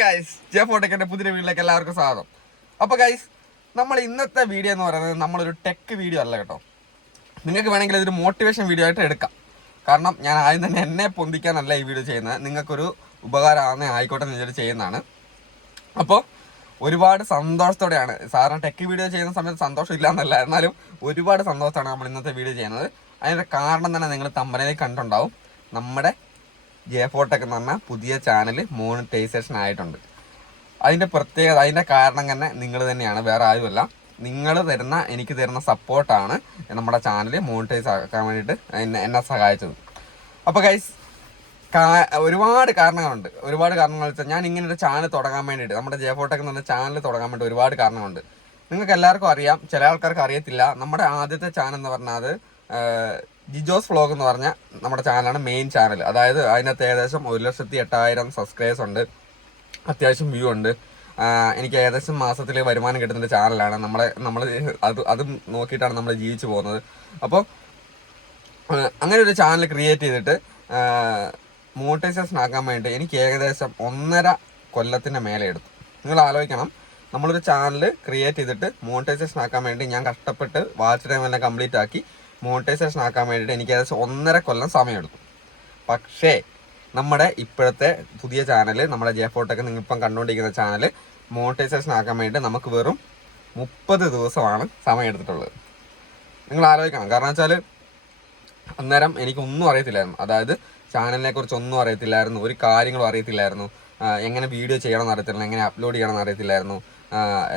Guys ജെ4ടെക്കിന്റെ പുതിയ വീഡിയോയിലേക്ക് എല്ലാവർക്കും സ്വാഗതം. അപ്പോൾ ഗൈസ്, നമ്മൾ ഇന്നത്തെ വീഡിയോ എന്ന് പറയുന്നത് നമ്മളൊരു ടെക് വീഡിയോ അല്ല കേട്ടോ. നിങ്ങൾക്ക് വേണമെങ്കിൽ ഇതൊരു മോട്ടിവേഷൻ വീഡിയോ ആയിട്ട് എടുക്കാം. കാരണം ഞാൻ ആദ്യം തന്നെ എന്നെ പൊന്തിക്കാനല്ല ഈ വീഡിയോ ചെയ്യുന്നത്, നിങ്ങൾക്കൊരു ഉപകാരമാകുന്ന ആയിക്കോട്ടെ എന്ന് വിചാരിച്ച് ചെയ്യുന്നതാണ്. അപ്പോൾ ഒരുപാട് സന്തോഷത്തോടെയാണ്, സാധാരണ ടെക് വീഡിയോ ചെയ്യുന്ന സമയത്ത് സന്തോഷം ഇല്ല എന്നല്ല, എന്നാലും ഒരുപാട് സന്തോഷത്തോടെ നമ്മൾ ഇന്നത്തെ വീഡിയോ ചെയ്യുന്നത്. അതിൻ്റെ കാരണം തന്നെ നിങ്ങൾ തമ്പനയിൽ കണ്ടിട്ടുണ്ടാവും. നമ്മുടെ ജെ4ടെക് എന്ന് പറഞ്ഞാൽ പുതിയ ചാനൽ മോണിറ്റൈസേഷൻ ആയിട്ടുണ്ട്. അതിൻ്റെ പ്രത്യേകത, അതിൻ്റെ കാരണം തന്നെ നിങ്ങൾ തന്നെയാണ്, വേറെ ആരുമല്ല. നിങ്ങൾ എനിക്ക് തരുന്ന സപ്പോർട്ടാണ് നമ്മുടെ ചാനൽ മോണിറ്റൈസ് ആക്കാൻ വേണ്ടിയിട്ട് എന്നെ സഹായിച്ചത്. അപ്പോൾ ഗൈസ്, ഒരുപാട് കാരണങ്ങളുണ്ട്. ഒരുപാട് കാരണങ്ങൾ വെച്ചാൽ ഞാൻ ഇങ്ങനെ ഒരു ചാനൽ തുടങ്ങാൻ വേണ്ടിയിട്ട്, നമ്മുടെ ജെ4ടെക് എന്ന് പറഞ്ഞ ചാനൽ തുടങ്ങാൻ വേണ്ടി ഒരുപാട് കാരണങ്ങളുണ്ട്. നിങ്ങൾക്ക് എല്ലാവർക്കും അറിയാം, ചില ആൾക്കാർക്ക് അറിയത്തില്ല. നമ്മുടെ ആദ്യത്തെ ചാനൽ എന്ന് പറഞ്ഞാൽ ജിജോസ് വ്ലോഗ് എന്ന് പറഞ്ഞ നമ്മുടെ ചാനലാണ് മെയിൻ ചാനൽ. അതായത് അതിനകത്ത് ഏകദേശം 1,08,000 സബ്സ്ക്രൈബേഴ്സ് ഉണ്ട്, അത്യാവശ്യം വ്യൂ ഉണ്ട്. എനിക്ക് ഏകദേശം മാസത്തിൽ വരുമാനം കിട്ടുന്ന ചാനലാണ്. നമ്മൾ അതും നോക്കിയിട്ടാണ് നമ്മൾ ജീവിച്ചു പോകുന്നത്. അപ്പോൾ അങ്ങനെ ഒരു ചാനൽ ക്രിയേറ്റ് ചെയ്തിട്ട് മോണിറ്റൈസേഷൻ ആക്കാൻ വേണ്ടി എനിക്ക് ഏകദേശം 1.5 കൊല്ലത്തിൻ്റെ മേലെ എടുത്തു. നിങ്ങൾ ആലോചിക്കണം, നമ്മളൊരു ചാനൽ ക്രിയേറ്റ് ചെയ്തിട്ട് മോണിറ്റൈസേഷൻ ആക്കാൻ വേണ്ടി ഞാൻ കഷ്ടപ്പെട്ട് വാച്ച് ടൈം എല്ലാം കംപ്ലീറ്റ് ആക്കി മോണിറ്റൈസേഷൻ ആക്കാൻ വേണ്ടിയിട്ട് എനിക്ക് ഏകദേശം 1.5 കൊല്ലം സമയമെടുത്തു. പക്ഷേ നമ്മുടെ ഇപ്പോഴത്തെ പുതിയ ചാനൽ, നമ്മുടെ ജെ4ടെക് നിങ്ങളിപ്പം കണ്ടുകൊണ്ടിരിക്കുന്ന ചാനൽ മോണിറ്റൈസേഷൻ ആക്കാൻ വേണ്ടി നമുക്ക് വെറും 30 ദിവസമാണ് സമയം എടുത്തിട്ടുള്ളത്. നിങ്ങൾ ആലോചിക്കണം. കാരണം വെച്ചാൽ അന്നേരം എനിക്കൊന്നും അറിയത്തില്ലായിരുന്നു. അതായത് ചാനലിനെ കുറിച്ച് ഒന്നും അറിയത്തില്ലായിരുന്നു, ഒരു കാര്യങ്ങളും അറിയത്തില്ലായിരുന്നു. എങ്ങനെ വീഡിയോ ചെയ്യണമെന്ന് അറിയത്തില്ല, എങ്ങനെ അപ്ലോഡ് ചെയ്യണമെന്ന് അറിയത്തില്ലായിരുന്നു.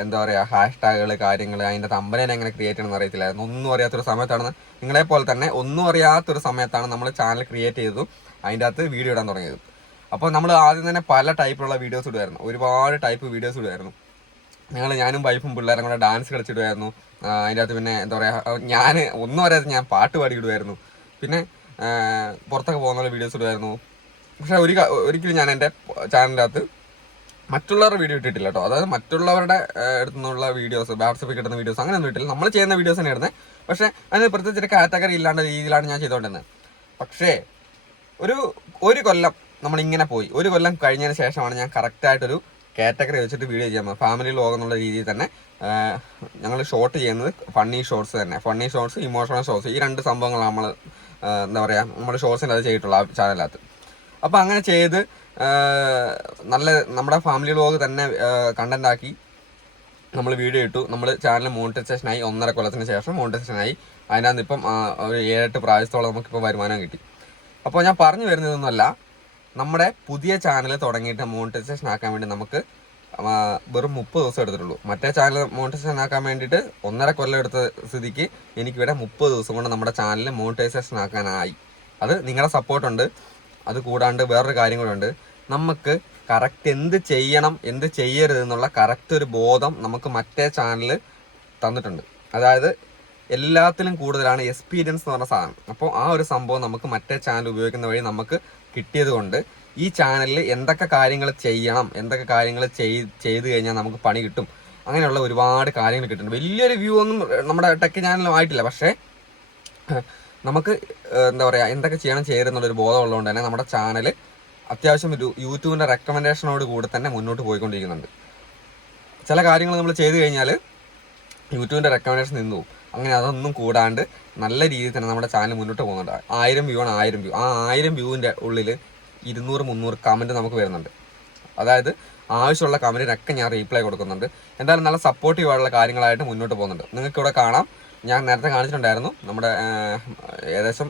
എന്താ പറയുക, ഹാഷ്ടാഗുകൾ, കാര്യങ്ങൾ, അതിൻ്റെ തമ്പനേനെ എങ്ങനെ ക്രിയേറ്റ് ചെയ്യണമെന്ന് അറിയത്തില്ലായിരുന്നു. ഒന്നും അറിയാത്തൊരു സമയത്താണ്, നിങ്ങളെപ്പോലെ തന്നെ ഒന്നും അറിയാത്തൊരു സമയത്താണ് നമ്മൾ ചാനൽ ക്രിയേറ്റ് ചെയ്തതും അതിൻ്റെ അകത്ത് വീഡിയോ ഇടാൻ തുടങ്ങിയത്. അപ്പോൾ നമ്മൾ ആദ്യം തന്നെ പല ടൈപ്പിലുള്ള വീഡിയോസ് ഇടുമായിരുന്നു, ഒരുപാട് ടൈപ്പ് വീഡിയോസ് ഇടുമായിരുന്നു. ഞാനും വൈഫും പിള്ളേരും കൂടെ ഡാൻസ് കളിച്ചിടുമായിരുന്നു. അതിൻ്റെ അകത്ത് പിന്നെ എന്താ പറയുക, ഞാൻ ഒന്നും അറിയാതെ ഞാൻ പാട്ട് പാടിയിടുമായിരുന്നു. പിന്നെ പുറത്തൊക്കെ പോകുന്ന വീഡിയോസ് ഇടുമായിരുന്നു. പക്ഷേ ഒരിക്കലും ഞാൻ എൻ്റെ ചാനലിൻ്റെ അകത്ത് മറ്റുള്ളവരുടെ വീഡിയോ ഇട്ടിട്ടില്ല കേട്ടോ. അതായത് മറ്റുള്ളവരുടെ അടുത്തുനിന്നുള്ള വീഡിയോസ്, വാട്സപ്പിൽ കിട്ടുന്ന വീഡിയോസ് അങ്ങനെയൊന്നും ഇട്ടില്ല. നമ്മൾ ചെയ്യുന്ന വീഡിയോസ് തന്നെ ഇടുന്നത്. പക്ഷേ അതിന് പ്രത്യേകിച്ചൊരു കാറ്റഗറി ഇല്ലാണ്ട രീതിയിലാണ് ഞാൻ ചെയ്തുകൊണ്ടിരുന്നത്. പക്ഷേ ഒരു കൊല്ലം നമ്മളിങ്ങനെ പോയി. ഒരു കൊല്ലം കഴിഞ്ഞതിന് ശേഷമാണ് ഞാൻ കറക്റ്റായിട്ടൊരു കാറ്റഗറി വെച്ചിട്ട് വീഡിയോ ചെയ്യാൻ ഫാമിലി വ്ലോഗ് എന്നുള്ള രീതിയിൽ തന്നെ ഞങ്ങൾ ഷോർട്ട് ചെയ്യുന്നത് ഫണ്ണി ഷോർട്സ് തന്നെ. ഫണ്ണി ഷോർട്സ്, ഇമോഷണൽ ഷോർട്സ്, ഈ 2 സംഭവങ്ങൾ നമ്മൾ എന്താ പറയുക, നമ്മൾ ഷോർട്സിൻ്റെ അത് ചെയ്തിട്ടുള്ള ആ ചാനലിനകത്ത്. അപ്പോൾ അങ്ങനെ ചെയ്ത് നമ്മുടെ ഫാമിലി വ്ലോഗ് തന്നെ കണ്ടന്റ് ആക്കി നമ്മൾ വീഡിയോ ഇട്ടു. നമ്മൾ ചാനൽ മോണിറ്റൈസേഷനായി 1.5 കൊല്ലത്തിന് ശേഷം മോണിറ്റൈസേഷനായി. അതിനകത്ത് ഇപ്പം ഒരു 7-8 പ്രാവശ്യത്തോളം നമുക്കിപ്പോൾ വരുമാനം കിട്ടി. അപ്പോൾ ഞാൻ പറഞ്ഞു വരുന്നതൊന്നുമല്ല, നമ്മുടെ പുതിയ ചാനൽ തുടങ്ങിയിട്ട് മോണിറ്റൈസേഷൻ ആക്കാൻ വേണ്ടി നമുക്ക് വെറും 30 ദിവസം എടുത്തിട്ടുള്ളൂ. മറ്റേ ചാനൽ മോണിറ്റൈസേഷൻ ആക്കാൻ വേണ്ടിയിട്ട് 1.5 കൊല്ലം എടുത്ത സ്ഥിതിക്ക് എനിക്കിവിടെ 30 ദിവസം കൊണ്ട് നമ്മുടെ ചാനൽ മോണിറ്റൈസേഷൻ ആക്കാനായി. അത് നിങ്ങളുടെ സപ്പോർട്ടുണ്ട്. അത് കൂടാണ്ട് വേറൊരു കാര്യം കൂടെ ഉണ്ട്. നമുക്ക് കറക്റ്റ് എന്ത് ചെയ്യണം, എന്ത് ചെയ്യരുത് എന്നുള്ള കറക്റ്റ് ഒരു ബോധം നമുക്ക് മറ്റേ ചാനൽ തന്നിട്ടുണ്ട്. അതായത് എല്ലാത്തിലും കൂടുതലാണ് എക്സ്പീരിയൻസ് എന്ന് പറഞ്ഞ സാധനം. അപ്പോൾ ആ ഒരു സംഭവം നമുക്ക് മറ്റേ ചാനൽ ഉപയോഗിക്കുന്ന വഴി നമുക്ക് കിട്ടിയത് കൊണ്ട് ഈ ചാനലിൽ എന്തൊക്കെ കാര്യങ്ങൾ ചെയ്യണം, എന്തൊക്കെ കാര്യങ്ങൾ ചെയ്ത് കഴിഞ്ഞാൽ നമുക്ക് പണി കിട്ടും, അങ്ങനെയുള്ള ഒരുപാട് കാര്യങ്ങൾ കിട്ടുന്നുണ്ട്. വലിയൊരു വ്യൂ ഒന്നും നമ്മുടെ ടെക് ചാനലും ആയിട്ടില്ല. പക്ഷേ നമുക്ക് എന്താ പറയുക, എന്തൊക്കെ ചെയ്യരുതെന്നുള്ളൊരു ബോധം ഉള്ളതുകൊണ്ട് തന്നെ നമ്മുടെ ചാനൽ അത്യാവശ്യം യൂട്യൂബിൻ്റെ റെക്കമെൻഡേഷനോട് കൂടെ തന്നെ മുന്നോട്ട് പോയിക്കൊണ്ടിരിക്കുന്നുണ്ട്. ചില കാര്യങ്ങൾ നമ്മൾ ചെയ്ത് കഴിഞ്ഞാൽ യൂട്യൂബിൻ്റെ റെക്കമെൻഡേഷൻ നിന്ന് പോകും. അങ്ങനെ അതൊന്നും കൂടാണ്ട് നല്ല രീതിയിൽ തന്നെ നമ്മുടെ ചാനൽ മുന്നോട്ട് പോകുന്നുണ്ട്. 1000 വ്യൂ ആണ്, 1000 വ്യൂ. ആ 1000 വ്യൂവിൻ്റെ ഉള്ളിൽ 200-300 കമൻറ്റ് നമുക്ക് വരുന്നുണ്ട്. അതായത് ആവശ്യമുള്ള കമൻറ്റിനൊക്കെ ഞാൻ റീപ്ലൈ കൊടുക്കുന്നുണ്ട്. എന്തായാലും നല്ല സപ്പോർട്ടീവ് ആയിട്ടുള്ള കാര്യങ്ങളായിട്ട് മുന്നോട്ട് പോകുന്നുണ്ട്. നിങ്ങൾക്കിവിടെ കാണാം, ഞാൻ നേരത്തെ കാണിച്ചിട്ടുണ്ടായിരുന്നു. നമ്മുടെ ഏകദേശം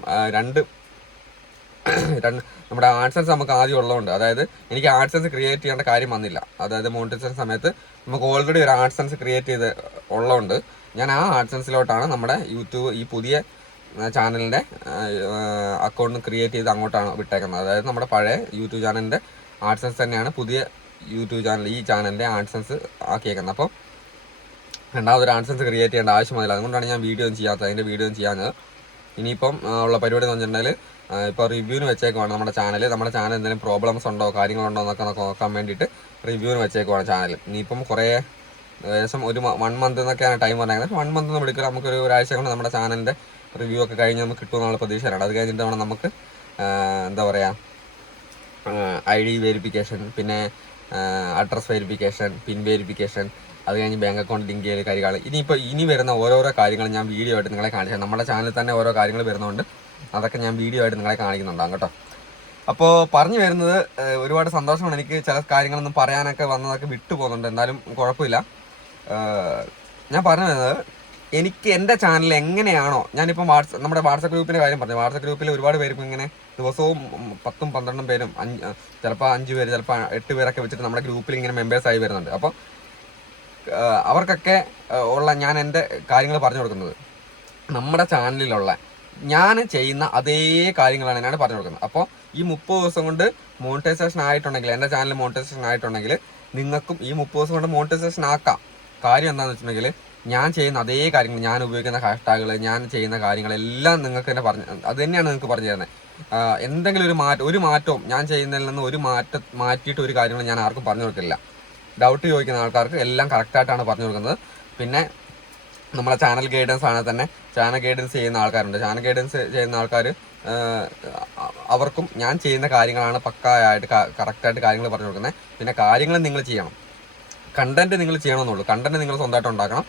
നമ്മുടെ ആഡ്സൻസ് നമുക്ക് ആദ്യം ഉള്ളതുകൊണ്ട്, അതായത് എനിക്ക് ആഡ്സൻസ് ക്രിയേറ്റ് ചെയ്യേണ്ട കാര്യം വന്നില്ല. അതായത് മോണിറ്റൈസേഷൻ സമയത്ത് നമുക്ക് ഓൾറെഡി ഒരു ആഡ്സൻസ് ക്രിയേറ്റ് ചെയ്ത് ഉള്ളതുകൊണ്ട് ഞാൻ ആ ആഡ്സൻസിലോട്ടാണ് നമ്മുടെ യൂട്യൂബ് ഈ പുതിയ ചാനലിൻ്റെ അക്കൗണ്ട് ക്രിയേറ്റ് ചെയ്ത് അങ്ങോട്ടാണ് വിട്ടേക്കുന്നത്. അതായത് നമ്മുടെ പഴയ യൂട്യൂബ് ചാനലിൻ്റെ ആഡ്സൻസ് തന്നെയാണ് പുതിയ യൂട്യൂബ് ചാനൽ, ഈ ചാനലിൻ്റെ ആഡ്സൻസ് ആക്കിയേക്കുന്നത്. അപ്പോൾ രണ്ടാമതൊരു ആഡ്സൻസ് ക്രിയേറ്റ് ചെയ്യേണ്ട ആവശ്യം വന്നില്ല. അതുകൊണ്ടാണ് ഞാൻ വീഡിയോ ഒന്നും ചെയ്യാത്തത്. അതിൻ്റെ വീഡിയോ ഒന്നും ചെയ്യാഞ്ഞത്. ഇനിയിപ്പം ഉള്ള പരിപാടി എന്ന് പറഞ്ഞിട്ടുണ്ടെങ്കിൽ ഇപ്പോൾ റിവ്യൂവിന് വെച്ചേക്കുവാണ് നമ്മുടെ ചാനൽ എന്തെങ്കിലും പ്രോബ്ലംസ് ഉണ്ടോ, കാര്യങ്ങളുണ്ടോ എന്നൊക്കെ നോക്കാൻ വേണ്ടിയിട്ട് റിവ്യൂവിന് വെച്ചേക്കുവാണ് ചാനൽ. ഇനിയിപ്പം കുറേ ഏകദേശം 1 മന്ത് എന്നൊക്കെയാണ് ടൈം പറഞ്ഞത്. 1 മന്ത് ഒന്നും എടുക്കുക, നമുക്കൊരു ഒരാഴ്ച കൊണ്ട് നമ്മുടെ ചാനലിൻ്റെ റിവ്യൂ ഒക്കെ കഴിഞ്ഞ് നമുക്ക് കിട്ടുമെന്നുള്ള പ്രതീക്ഷയാണ്. അത് കഴിഞ്ഞിട്ട് വേണം നമുക്ക് എന്താ പറയുക, ID വെരിഫിക്കേഷൻ, പിന്നെ അഡ്രസ് വെരിഫിക്കേഷൻ, പിൻ വെരിഫിക്കേഷൻ, അത് കഴിഞ്ഞ് ബാങ്ക് അക്കൗണ്ട് ലിങ്ക് ചെയ്ത് കാര്യങ്ങൾ. ഇനി വരുന്ന ഓരോരോ കാര്യങ്ങൾ ഞാൻ വീഡിയോ ആയിട്ട് നിങ്ങളെ കാണിക്കാം. നമ്മുടെ ചാനലിൽ തന്നെ ഓരോ കാര്യങ്ങൾ വരുന്നതുകൊണ്ട് അതൊക്കെ ഞാൻ വീഡിയോ ആയിട്ട് നിങ്ങളെ കാണിക്കുന്നുണ്ടാകും കേട്ടോ. അപ്പോൾ പറഞ്ഞു വരുന്നത്, ഒരുപാട് സന്തോഷമാണ്. എനിക്ക് ചില കാര്യങ്ങളൊന്നും പറയാനൊക്കെ വന്നതൊക്കെ വിട്ടു പോകുന്നുണ്ട്, എന്നാലും കുഴപ്പമില്ല. ഞാൻ പറഞ്ഞു വരുന്നത്, എനിക്ക് എൻ്റെ ചാനൽ എങ്ങനെയാണോ, ഞാനിപ്പം നമ്മുടെ വാട്സപ്പ് ഗ്രൂപ്പിൻ്റെ കാര്യം പറഞ്ഞു. വാട്സപ്പ് ഗ്രൂപ്പിൽ ഒരുപാട് പേർക്ക് ഇങ്ങനെ ദിവസവും 10ഉം 12ഉം പേരും, ചിലപ്പോൾ 5 പേര്, ചിലപ്പോൾ 8 പേരൊക്കെ വെച്ചിട്ട് നമ്മുടെ ഗ്രൂപ്പിൽ ഇങ്ങനെ മെമ്പേഴ്സായി വരുന്നുണ്ട്. അപ്പോൾ അവർക്കൊക്കെ ഉള്ള ഞാൻ എൻ്റെ കാര്യങ്ങൾ പറഞ്ഞു കൊടുക്കുന്നത്, നമ്മുടെ ചാനലിലുള്ള ഞാൻ ചെയ്യുന്ന അതേ കാര്യങ്ങളാണ് ഞാൻ പറഞ്ഞു കൊടുക്കുന്നത്. അപ്പോൾ ഈ 30 ദിവസം കൊണ്ട് മോണിറ്റൈസേഷൻ ആയിട്ടുണ്ടെങ്കിൽ, എൻ്റെ ചാനൽ മോണിറ്റൈസേഷൻ ആയിട്ടുണ്ടെങ്കിൽ നിങ്ങൾക്കും ഈ 30 ദിവസം കൊണ്ട് മോണിറ്റൈസേഷൻ ആക്കാം. കാര്യം എന്താണെന്ന് വെച്ചിട്ടുണ്ടെങ്കിൽ, ഞാൻ ചെയ്യുന്ന അതേ കാര്യങ്ങൾ, ഞാൻ ഉപയോഗിക്കുന്ന ഹാഷ്ടാഗുകൾ, ഞാൻ ചെയ്യുന്ന കാര്യങ്ങളെല്ലാം നിങ്ങൾക്ക് തന്നെ അത് തന്നെയാണ് നിങ്ങൾക്ക് പറഞ്ഞു തരുന്നത്. എന്തെങ്കിലും ഒരു മാറ്റവും ഞാൻ ചെയ്യുന്നതിൽ നിന്ന് മാറ്റിയിട്ട് ഒരു കാര്യങ്ങൾ ഞാൻ ആർക്കും പറഞ്ഞു കൊടുക്കില്ല. ഡൗട്ട് ചോദിക്കുന്ന ആൾക്കാർക്ക് എല്ലാം കറക്റ്റായിട്ടാണ് പറഞ്ഞു കൊടുക്കുന്നത്. പിന്നെ നമ്മളെ ചാനൽ ഗൈഡൻസ് ആണെങ്കിൽ തന്നെ ചാനൽ ഗൈഡൻസ് ചെയ്യുന്ന ആൾക്കാരുണ്ട്. ചാനൽ ഗൈഡൻസ് ചെയ്യുന്ന ആൾക്കാർ അവർക്കും ഞാൻ ചെയ്യുന്ന കാര്യങ്ങളാണ് പക്കായിട്ട് കറക്റ്റായിട്ട് കാര്യങ്ങൾ പറഞ്ഞു കൊടുക്കുന്നത്. പിന്നെ കാര്യങ്ങൾ നിങ്ങൾ ചെയ്യണം, കണ്ടന്റ് നിങ്ങൾ ചെയ്യണമെന്നുള്ളൂ. കണ്ടന്റ് നിങ്ങൾ സ്വന്തമായിട്ട് ഉണ്ടാക്കണം.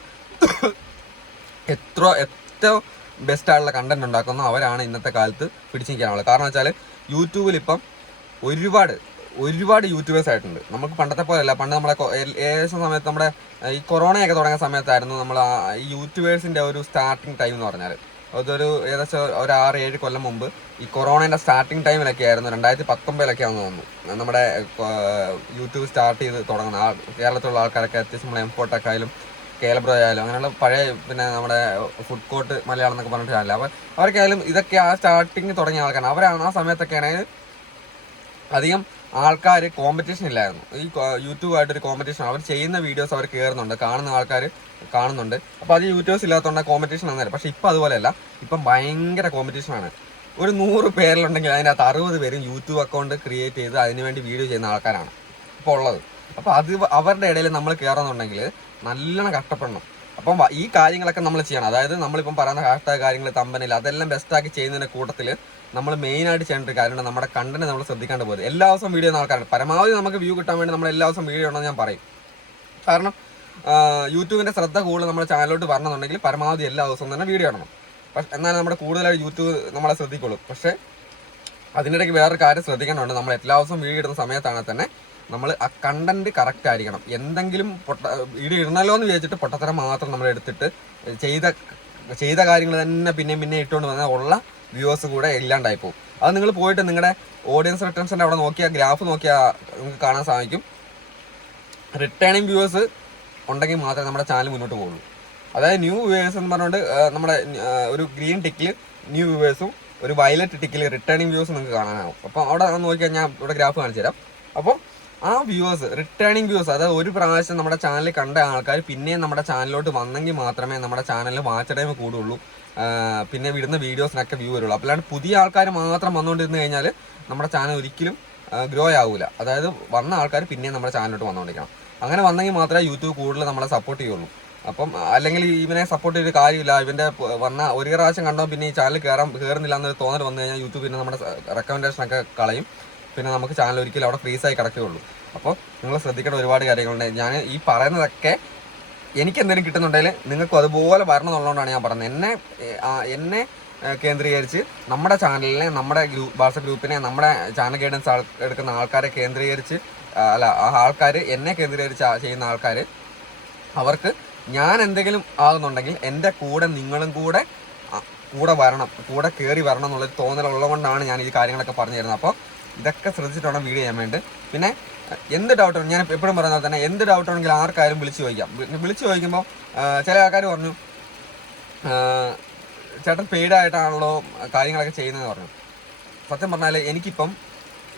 ഏറ്റവും ബെസ്റ്റായിട്ടുള്ള കണ്ടന്റ് ഉണ്ടാക്കുന്ന അവരാണ് ഇന്നത്തെ കാലത്ത് പിടിച്ചു നിൽക്കാനുള്ളത്. കാരണം വെച്ചാൽ യൂട്യൂബിൽ ഇപ്പം ഒരുപാട് യൂട്യൂബേഴ്സ് ആയിട്ടുണ്ട്. നമുക്ക് പണ്ടത്തെ പോലെയല്ല. പണ്ട് നമ്മളെ ഏകദേശം സമയത്ത് നമ്മുടെ ഈ കൊറോണയൊക്കെ തുടങ്ങിയ സമയത്തായിരുന്നു നമ്മൾ ഈ യൂട്യൂബേഴ്സിൻ്റെ ഒരു സ്റ്റാർട്ടിങ് ടൈം എന്ന് പറഞ്ഞാൽ. അതൊരു ഏകദേശം ഒരു 6-7 കൊല്ലം മുമ്പ് ഈ കൊറോണേൻ്റെ സ്റ്റാർട്ടിങ് ടൈമിലൊക്കെ ആയിരുന്നു. 2019 ആണെന്ന് തോന്നുന്നു നമ്മുടെ യൂട്യൂബ് സ്റ്റാർട്ട് ചെയ്ത് തുടങ്ങുന്ന കേരളത്തിലുള്ള ആൾക്കാരൊക്കെ അത്യാവശ്യം നമ്മൾ എംപോർട്ടൊക്കെ ആയാലും കേലബ്രോ ആയാലും അങ്ങനെയുള്ള പഴയ, പിന്നെ നമ്മുടെ ഫുഡ് കോർട്ട് മലയാളം എന്നൊക്കെ പറഞ്ഞിട്ട് ചാനൽ, അപ്പോൾ അവർക്കായാലും ഇതൊക്കെ ആ സ്റ്റാർട്ടിങ് തുടങ്ങിയ ആൾക്കാരാണ്. അവരാണ് ആ സമയത്തൊക്കെയാണ് അധികം ആൾക്കാർ കോമ്പറ്റീഷൻ ഇല്ലായിരുന്നു. ഈ യൂട്യൂബായിട്ടൊരു കോമ്പറ്റീഷൻ, അവർ ചെയ്യുന്ന വീഡിയോസ് അവർ കയറുന്നുണ്ട്, കാണുന്ന ആൾക്കാർ കാണുന്നുണ്ട്. അപ്പോൾ അത് യൂട്യൂബേഴ്സ് ഇല്ലാത്തതുകൊണ്ട് കോമ്പറ്റീഷൻ വന്നേരം. പക്ഷേ ഇപ്പം അതുപോലെയല്ല. ഇപ്പം ഭയങ്കര കോമ്പറ്റീഷനാണ്. ഒരു 100 പേരിലുണ്ടെങ്കിൽ അതിൻ്റെ അകത്ത് 60 പേരും യൂട്യൂബ് അക്കൗണ്ട് ക്രിയേറ്റ് ചെയ്ത് അതിനുവേണ്ടി വീഡിയോ ചെയ്യുന്ന ആൾക്കാരാണ് ഇപ്പോൾ ഉള്ളത്. അപ്പോൾ അവരുടെ ഇടയിൽ നമ്മൾ കയറുന്നുണ്ടെങ്കിൽ നല്ലോണം കഷ്ടപ്പെടണം. അപ്പം ഈ കാര്യങ്ങളൊക്കെ നമ്മൾ ചെയ്യണം. അതായത് നമ്മളിപ്പം പറയുന്ന ഹാഷ്ടാഗ് കാര്യങ്ങൾ, തമ്പനിൽ, അതെല്ലാം ബെസ്റ്റാക്കി ചെയ്യുന്നതിൻ്റെ കൂട്ടത്തിൽ നമ്മൾ മെയിനായിട്ട് ചെയ്യേണ്ട ഒരു കാര്യമാണ് നമ്മുടെ കണ്ടന്റ് നമ്മൾ ശ്രദ്ധിക്കാണ്ട് പോയത്. എല്ലാ ദിവസവും വീഡിയോ ആൾക്കാരുണ്ട്. പരമാവധി നമുക്ക് വ്യൂ കിട്ടാൻ വേണ്ടി നമ്മൾ എല്ലാ ദിവസവും വീഡിയോ ഉണ്ടെന്ന് ഞാൻ പറയും. കാരണം യൂട്യൂബിൻ്റെ ശ്രദ്ധ കൂടുതൽ നമ്മുടെ ചാനലിലോട്ട് വരണമെന്നുണ്ടെങ്കിൽ പരമാവധി എല്ലാ ദിവസവും തന്നെ വീഡിയോ ഇടണം. പക്ഷേ എന്നാലും നമ്മുടെ കൂടുതലായിട്ട് യൂട്യൂബ് നമ്മളെ ശ്രദ്ധിക്കുള്ളൂ. പക്ഷേ അതിനിടയ്ക്ക് വേറൊരു കാര്യം ശ്രദ്ധിക്കേണ്ടതുണ്ട്. നമ്മൾ എല്ലാ ദിവസവും വീഡിയോ ഇടുന്ന സമയത്താണ് തന്നെ നമ്മൾ ആ കണ്ടന്റ് കറക്റ്റ് ആയിരിക്കണം. എന്തെങ്കിലും വീഡിയോ ഇടണല്ലോ എന്ന് വിചാരിച്ചിട്ട് പൊട്ടത്തരം മാത്രം നമ്മൾ എടുത്തിട്ട് ചെയ്ത കാര്യങ്ങൾ തന്നെ പിന്നെ ഇട്ടുകൊണ്ട് വന്നാൽ ഉള്ള വ്യൂവേഴ്സ് കൂടെ ഇല്ലാണ്ടായി പോകും. അത് നിങ്ങൾ പോയിട്ട് നിങ്ങളുടെ ഓഡിയൻസ് റിട്ടേൺസിൻ്റെ അവിടെ നോക്കിയാൽ, ഗ്രാഫ് നോക്കിയാൽ നിങ്ങൾക്ക് കാണാൻ സാധിക്കും. റിട്ടേണിങ് വ്യൂവേഴ്സ് ഉണ്ടെങ്കിൽ മാത്രമേ നമ്മുടെ ചാനൽ മുന്നോട്ട് പോകുള്ളൂ. അതായത് ന്യൂ വ്യൂവേഴ്സ് എന്ന് പറഞ്ഞുകൊണ്ട് നമ്മുടെ ഒരു ഗ്രീൻ ടിക്കിൽ ന്യൂ വ്യൂവേഴ്സും ഒരു വയലറ്റ് ടിക്കിൽ റിട്ടേണിങ് വ്യൂവേഴ്സും നിങ്ങൾക്ക് കാണാനാവും. അപ്പോൾ അവിടെ നോക്കിയാൽ ഞാൻ ഇവിടെ ഗ്രാഫ് കാണിച്ചു തരാം. അപ്പോൾ ആ വ്യൂവേഴ്സ്, റിട്ടേണിങ് വ്യൂവേഴ്സ്, അതായത് ഒരു പ്രാവശ്യം നമ്മുടെ ചാനലിൽ കണ്ട ആൾക്കാർ പിന്നെയും നമ്മുടെ ചാനലിലോട്ട് വന്നെങ്കിൽ മാത്രമേ നമ്മുടെ ചാനലിൽ വാച്ച് ടൈം കൂടുള്ളൂ. പിന്നെ വിടുന്ന വീഡിയോസിനൊക്കെ വ്യൂ വരുള്ളൂ. അല്ലാണ്ട് പുതിയ ആൾക്കാർ മാത്രം വന്നുകൊണ്ടിരുന്ന് കഴിഞ്ഞാൽ നമ്മുടെ ചാനൽ ഒരിക്കലും ഗ്രോ ആവില്ല. അതായത് വന്ന ആൾക്കാർ പിന്നെയും നമ്മുടെ ചാനലിലോട്ട് വന്നുകൊണ്ടിരിക്കണം. അങ്ങനെ വന്നെങ്കിൽ മാത്രമേ യൂട്യൂബ് കൂടുതൽ നമ്മളെ സപ്പോർട്ട് ചെയ്യുള്ളൂ. അപ്പം അല്ലെങ്കിൽ ഇവനെ സപ്പോർട്ട് ചെയ്തൊരു കാര്യമില്ല. ഇവൻ്റെ വന്ന ഒരു പ്രാവശ്യം കണ്ടോ പിന്നെ ഈ ചാനൽ കയറുന്നില്ല എന്നൊരു തോന്നൽ വന്നു കഴിഞ്ഞാൽ യൂട്യൂബ് പിന്നെ നമ്മുടെ റെക്കമെൻഡേഷനൊക്കെ കളയും. പിന്നെ നമുക്ക് ചാനൽ ഒരിക്കലും അവിടെ ഫ്രീസായി കിടക്കുകയുള്ളൂ. അപ്പോൾ നിങ്ങൾ ശ്രദ്ധിക്കേണ്ട ഒരുപാട് കാര്യങ്ങളുണ്ട്. ഞാൻ ഈ പറയുന്നതൊക്കെ എനിക്ക് എന്തെങ്കിലും കിട്ടുന്നുണ്ടെങ്കിൽ നിങ്ങൾക്കും അതുപോലെ വരണം എന്നുള്ളതുകൊണ്ടാണ് ഞാൻ പറയുന്നത്. എന്നെ കേന്ദ്രീകരിച്ച് നമ്മുടെ ചാനലിനെ, നമ്മുടെ വാട്സപ്പ് ഗ്രൂപ്പിനെ, നമ്മുടെ ചാനൽ ഗൈഡൻസ് എടുക്കുന്ന ആൾക്കാരെ കേന്ദ്രീകരിച്ച്, ആൾക്കാർ എന്നെ കേന്ദ്രീകരിച്ച് ചെയ്യുന്ന ആൾക്കാർ, അവർക്ക് ഞാൻ എന്തെങ്കിലും ആകുന്നുണ്ടെങ്കിൽ എൻ്റെ കൂടെ നിങ്ങളും കൂടെ വരണം, കൂടെ കയറി വരണം എന്നുള്ളൊരു തോന്നലുള്ളതുകൊണ്ടാണ് ഞാൻ ഈ കാര്യങ്ങളൊക്കെ പറഞ്ഞു തരുന്നത്. അപ്പോൾ ഇതൊക്കെ ശ്രദ്ധിച്ചിട്ടാണ് വീഡിയോ ചെയ്യാൻ വേണ്ടി. പിന്നെ എന്ത് ഡൗട്ട്, ഞാൻ എപ്പോഴും പറയുന്നത് തന്നെ, എന്ത് ഡൗട്ട് ഉണ്ടെങ്കിൽ ആർക്കാരും വിളിച്ച് ചോദിക്കാം. വിളിച്ച് ചോദിക്കുമ്പോൾ ചില ആൾക്കാർ പറഞ്ഞു, ചേട്ടൻ പെയ്ഡായിട്ടാണല്ലോ കാര്യങ്ങളൊക്കെ ചെയ്യുന്നതെന്ന് പറഞ്ഞു. സത്യം പറഞ്ഞാൽ എനിക്കിപ്പം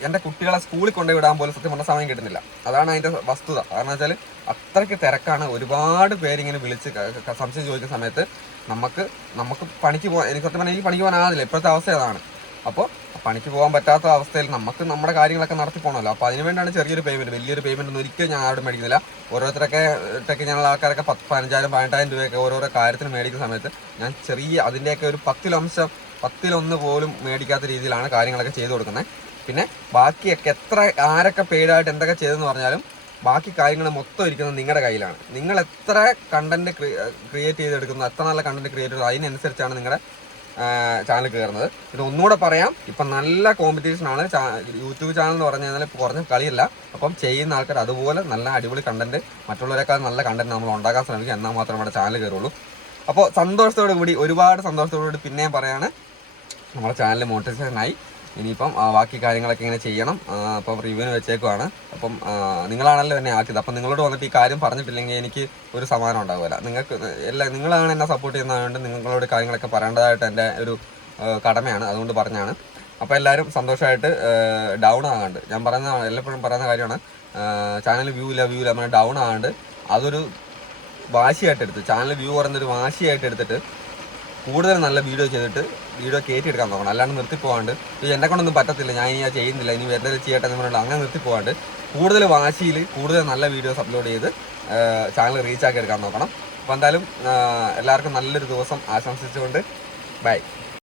എൻ്റെ കുട്ടികളെ സ്കൂളിൽ കൊണ്ടുപോയി വിടാൻ പോലും സത്യം പറഞ്ഞാൽ സമയം കിട്ടുന്നില്ല. അതാണ് അതിൻ്റെ വസ്തുത. കാരണം വെച്ചാൽ അത്രയ്ക്ക് തിരക്കാണ്. ഒരുപാട് പേരിങ്ങനെ വിളിച്ച് സംശയം ചോദിക്കുന്ന സമയത്ത് നമുക്ക് പണിക്ക് പോകാൻ, എനിക്ക് സത്യം പറഞ്ഞാൽ എനിക്ക് പണിക്ക് പോകാനാകില്ല. ഇപ്പോഴത്തെ അവസ്ഥ അതാണ്. അപ്പോൾ പണിക്ക് പോകാൻ പറ്റാത്ത അവസ്ഥയിൽ നമുക്ക് നമ്മുടെ കാര്യങ്ങളൊക്കെ നടത്തി പോകണമല്ലോ. അപ്പോൾ അതിനുവേണ്ടിയാണ് ചെറിയൊരു പേയ്മെൻറ്റ്. വലിയൊരു പേയ്മെൻറ്റ് ഒന്നും ഒരിക്കലും ഞാൻ ആരോടും മേടിക്കുന്നില്ല. ഓരോരുത്തരൊക്കെ ടെക്നിക്കൽ ആൾക്കാരൊക്കെ 15,000 12,000 രൂപയൊക്കെ ഓരോരോ കാര്യത്തിന് മേടിക്കുന്ന സമയത്ത് ഞാൻ ചെറിയ അതിൻ്റെയൊക്കെ ഒരു 10-1 പോലും മേടിക്കാത്ത രീതിയിലാണ് കാര്യങ്ങളൊക്കെ ചെയ്തു കൊടുക്കുന്നത്. പിന്നെ ബാക്കിയൊക്കെ ആരൊക്കെ പെയ്ഡായിട്ട് എന്തൊക്കെ ചെയ്തെന്ന് പറഞ്ഞാലും ബാക്കി കാര്യങ്ങൾ മൊത്തം ഇരിക്കുന്നത് നിങ്ങളുടെ കയ്യിലാണ്. നിങ്ങൾ എത്ര കണ്ടന്റ് ക്രിയേറ്റ് ചെയ്തെടുക്കുന്നു, എത്ര നല്ല കണ്ടന്റ് ക്രിയേറ്റ് ചെയ്തു, അതിനനുസരിച്ചാണ് നിങ്ങളുടെ ചാനൽ കയറുന്നത്. ഇത് ഒന്നുകൂടെ പറയാം, ഇപ്പം നല്ല കോമ്പറ്റീഷനാണ്. യൂട്യൂബ് ചാനൽ എന്ന് പറഞ്ഞു കഴിഞ്ഞാൽ കുറഞ്ഞ കളിയല്ല. അപ്പം ചെയ്യുന്ന ആൾക്കാർ അതുപോലെ നല്ല അടിപൊളി കണ്ടന്റ്, മറ്റുള്ളവരെക്കാൾ നല്ല കണ്ടന്റ് നമ്മൾ ഉണ്ടാക്കാൻ ശ്രമിക്കുക, എന്നാൽ മാത്രമേ നമ്മുടെ ചാനൽ കയറുള്ളൂ. അപ്പോൾ സന്തോഷത്തോടു കൂടി, ഒരുപാട് സന്തോഷത്തോടു കൂടി പിന്നെയും പറയാണ്, നമ്മുടെ ചാനൽ മോണിറ്റൈസേഷനായി. ഇനിയിപ്പം ബാക്കി കാര്യങ്ങളൊക്കെ ഇങ്ങനെ ചെയ്യണം. അപ്പം റിവ്യൂവിന് വെച്ചേക്കുവാണ്. അപ്പം നിങ്ങളാണല്ലോ എന്നെ ആക്കിയത്. അപ്പം നിങ്ങളോട് വന്നിട്ട് ഈ കാര്യം പറഞ്ഞിട്ടില്ലെങ്കിൽ എനിക്ക് ഒരു സമാധാനം ഉണ്ടാവില്ല. നിങ്ങളാണ് എന്നെ സപ്പോർട്ട് ചെയ്യുന്നതുകൊണ്ട് നിങ്ങളോട് കാര്യങ്ങളൊക്കെ പറയേണ്ടതായിട്ട് എൻ്റെ ഒരു കടമയാണ്. അതുകൊണ്ട് പറഞ്ഞാണ്. അപ്പോൾ എല്ലാവരും സന്തോഷമായിട്ട് ഡൗൺ ആകാണ്ട്, ഞാൻ എല്ലപ്പോഴും പറയുന്ന കാര്യമാണ്, ചാനൽ വ്യൂ ഇല്ല അങ്ങനെ ഡൗൺ ആകാണ്ട് അതൊരു വാശിയായിട്ട് എടുത്ത്, ചാനൽ വ്യൂ പറയുന്നൊരു വാശിയായിട്ട് എടുത്തിട്ട് കൂടുതൽ നല്ല വീഡിയോ ചെയ്തിട്ട് വീഡിയോ കയറ്റിയെടുക്കാൻ നോക്കണം. അല്ലാണ്ട് നിർത്തിപ്പോകാണ്ട് എന്നെ കൊണ്ടൊന്നും പറ്റത്തില്ല, ഞാൻ ഇനി ചെയ്യുന്നില്ല, ഇനി വെറുതെ ചെയ്യട്ടെ എന്ന് പറഞ്ഞിട്ട് അങ്ങനെ നിർത്തിപ്പോകാണ്ട് കൂടുതൽ വാശിയിൽ കൂടുതൽ നല്ല വീഡിയോസ് അപ്ലോഡ് ചെയ്ത് ചാനൽ റീച്ചാക്കി എടുക്കാൻ നോക്കണം. അപ്പോൾ എന്തായാലും എല്ലാവർക്കും നല്ലൊരു ദിവസം ആശംസിച്ചുകൊണ്ട് ബൈ.